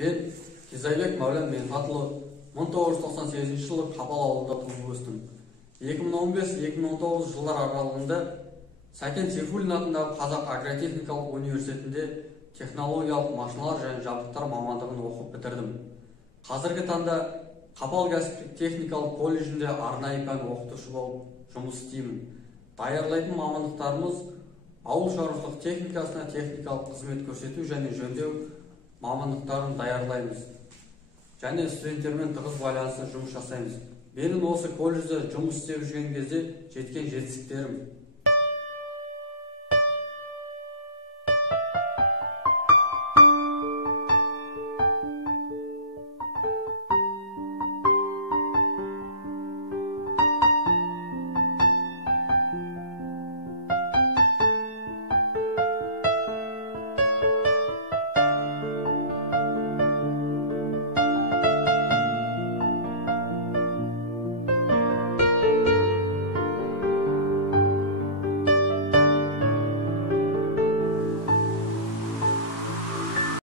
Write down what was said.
Мен Кизайбек Мәулен Менхатұлы 1998 жылы Қапал ауылында туып өстім. 2015-2019 жылдар аралығында Сәкен Сейфуллин атындағы Қазақ агротехникалық университетінде технологиялық машиналар және жабдықтар мамандығын оқып бітірдім. Қазіргі таңда Қапал кәсіптік техникалық колледжінде арнайы пән оқытушы болып жұмыс істеймін. Даярлайтын мамандықтарымыз ауыл шаруашылық техникасына техникалық қызмет көрсету және жөндеу мамандықтарын даярлаймыз. Және студенттермен тығыз байланысты жұмыс жасаймыз. Менің осы колледжде жұмыс істеп жүрген кезде жеткен жетістіктерім